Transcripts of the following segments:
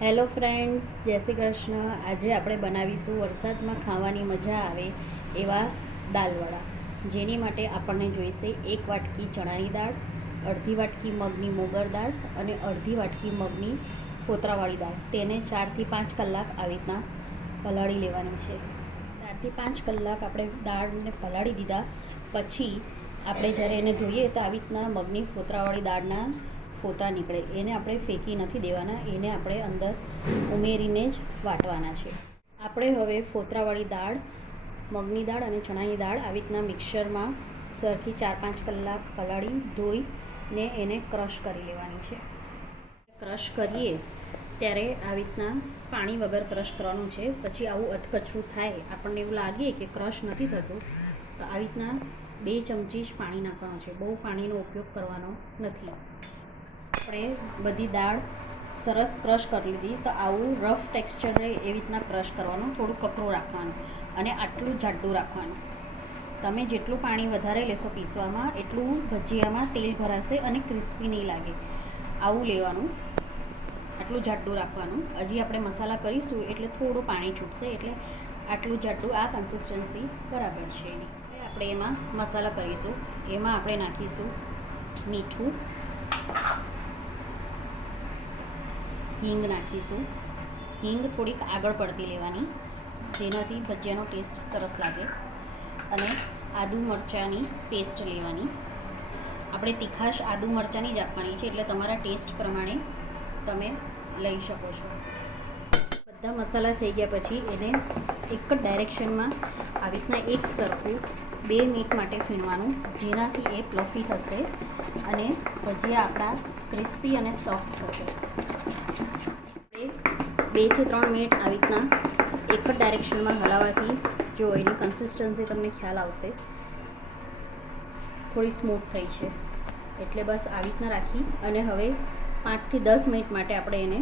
Hello friends, જય શ્રી કૃષ્ણ. આજે આપણે બનાવીશું વરસાદમાં ખાવાની મજા આવે એવા દાલવડા, જેની માટે આપણને જોઈશે 1 વાટકી ચણાની દાળ, અડધી વાટકી મગની મોગર દાળ અને અડધી વાટકી મગની ફોતરાવાળી દાળ. તેને 4 થી 5 કલાક આવી રીતના પલાળી લેવાની છે. 4 થી 5 કલાક આપણે દાળને પલાળી દીધા પછી આપણે જ્યારે એને ધોઈએ તો આવી રીતના મગની ફોતરાવાળી દાળના ફોતા નીકળે, એને આપણે ફેંકી નથી દેવાના, એને આપણે અંદર ઉમેરીને જ વાટવાના છે. આપણે હવે ફોતરાવાળી દાળ, મગની દાળ અને ચણાની દાળ આવી રીતના મિક્સરમાં સરખી 4-5 કલાક પલાળી ધોઈને એને ક્રશ કરી લેવાની છે. ક્રશ કરીએ ત્યારે આવી રીતના પાણી વગર ક્રશ કરવાનું છે. પછી આવું અધકચરું થાય, આપણને એવું લાગે કે ક્રશ નથી થતું, તો આવી રીતના 2 ચમચી જ પાણી નાખવાનું છે. બહુ પાણીનો ઉપયોગ કરવાનો નથી. આપણે બધી દાળ સરસ ક્રશ કરી લીધી, તો આવું રફ ટેક્સચર રહે એવી રીતના ક્રશ કરવાનું, થોડું કકરું રાખવાનું અને આટલું જાડું રાખવાનું. તમે જેટલું પાણી વધારે લેશો પીસવામાં, એટલું ભજીયામાં તેલ ભરાશે અને ક્રિસ્પી નહીં લાગે. આવું લેવાનું, આટલું જાડું રાખવાનું. હજી આપણે મસાલા કરીશું એટલે થોડું પાણી છૂટશે, એટલે આટલું જાડું, આ કન્સિસ્ટન્સી બરાબર છે એની. આપણે એમાં મસાલા કરીશું. એમાં આપણે નાખીશું મીઠું, હિંગ નાખીશું. હિંગ થોડીક આગળ પડતી લેવાની, જેનાથી ભજીયાનો ટેસ્ટ સરસ લાગે. અને આદુ મરચાંની પેસ્ટ લેવાની. આપણે તીખાશ આદુ મરચાંની જ આપવાની છે, એટલે તમારા ટેસ્ટ પ્રમાણે તમે લઈ શકો છો. બધા મસાલા થઈ ગયા પછી એને એક જ ડાયરેક્શનમાં આવી રીતના એક સરખું 2 મિનિટ માટે ફીણવાનું, જેનાથી એ પ્લફી થશે અને ભજીયા આપણા ક્રિસ્પી અને સોફ્ટ થશે. 2 થી 3 મિનિટ આવી રીતના એક જ ડાયરેક્શનમાં હલાવવાથી જો એની કન્સિસ્ટન્સી તમને ખ્યાલ આવશે, થોડી સ્મૂથ થઈ છે. એટલે બસ આવી રીતના રાખી અને હવે 5 થી 10 મિનિટ માટે આપણે એને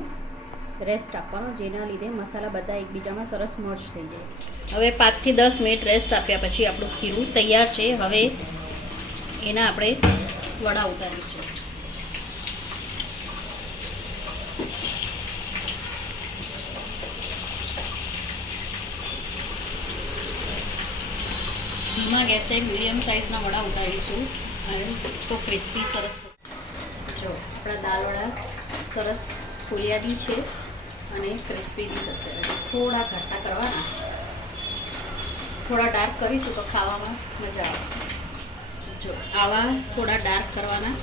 રેસ્ટ આપવાનો, જેના લીધે મસાલા બધા એકબીજામાં સરસ મર્જ થઈ જાય. હવે 5 થી 10 મિનિટ રેસ્ટ આપ્યા પછી આપણું ખીરું તૈયાર છે. હવે એના આપણે વડા ઉતારીશું. ધીમા ગેસે મીડિયમ સાઇઝના વડા ઉતારીશું અને તો ક્રિસ્પી સરસ થશે. જો આપણા દાલવડા સરસ ફૂલ્યા બી છે અને ક્રિસ્પી બી થશે. થોડા ઘાટા કરવાના, થોડા ડાર્ક કરીશું તો ખાવામાં મજા આવશે. જો આવા થોડા ડાર્ક કરવાના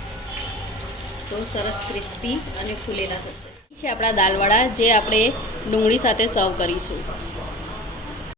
તો સરસ ક્રિસ્પી અને ફૂલેલા થશે. છે આપણા દાલવડા, જે આપણે ડુંગળી સાથે સર્વ કરીશું.